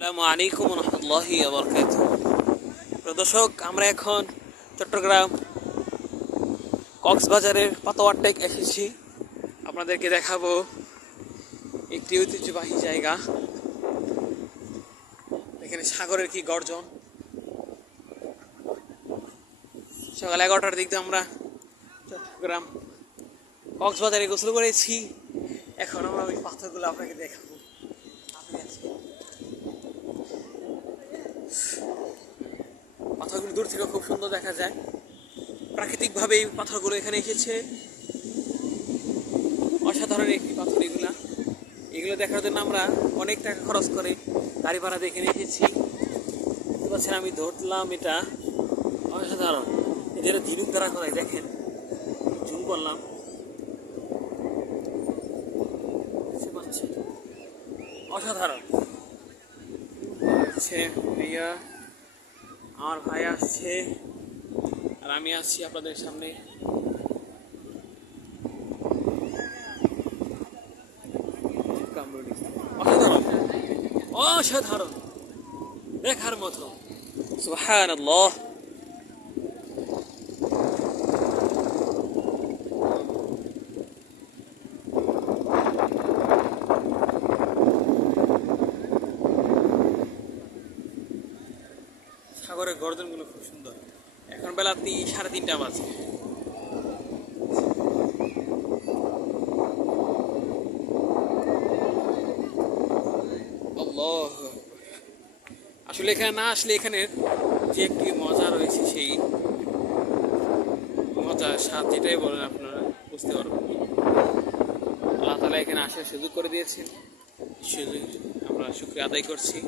আসসালামু আলাইকুম রহমতুল্লাহি বারাকাতুহু। দর্শক, আমরা এখন চট্টগ্রাম কক্সবাজারের পাতোয়ারটেক এসেছি। আপনাদেরকে দেখাবো একটি ঐতিহ্যবাহী জায়গা। এখানে সাগরের কি গর্জন। সকাল 11টার দিক দিয়ে আমরা চট্টগ্রাম কক্সবাজারে গোসল করেছি। এখন আমরা ওই পাথরগুলো আপনাকে দেখাবো। পাথরগুলো দূর থেকে খুব সুন্দর দেখা যায়। প্রাকৃতিকভাবে এই পাথরগুলো এখানে এসেছে। অসাধারণ একটি পাথর এগুলো দেখার জন্য আমরা অনেক টাকা খরচ করে গাড়ি ভাড়া দিয়ে এখানে এসেছি। বুঝতে পারছেন, আমি ধরলাম এটা অসাধারণ। যেটা ঝিনুক দ্বারা করাই, দেখেন জুম করলাম, বুঝতে পারছেন অসাধারণ হচ্ছে। ভাইয়া, আমার ভাই আসছে আর আমি আসছি আপনাদের সামনে। অসাধারণ অসাধারণ দেখার মতো। সুবহানাল্লাহ। সাগরের গর্জনগুলো খুব সুন্দর। এখন বেলা 3:30 বাজে। আল্লাহ, আসলে এখানে না আসলে এখানের যে একটি মজা রয়েছে, সেই মজা স্বাদ যেটাই বলেন আপনারা বুঝতে পারবেন। আল্লাহ তাআলা এখানে আসার সুযোগ করে দিয়েছেন, সুযোগ আমরা শুকরিয়া আদায় করছি।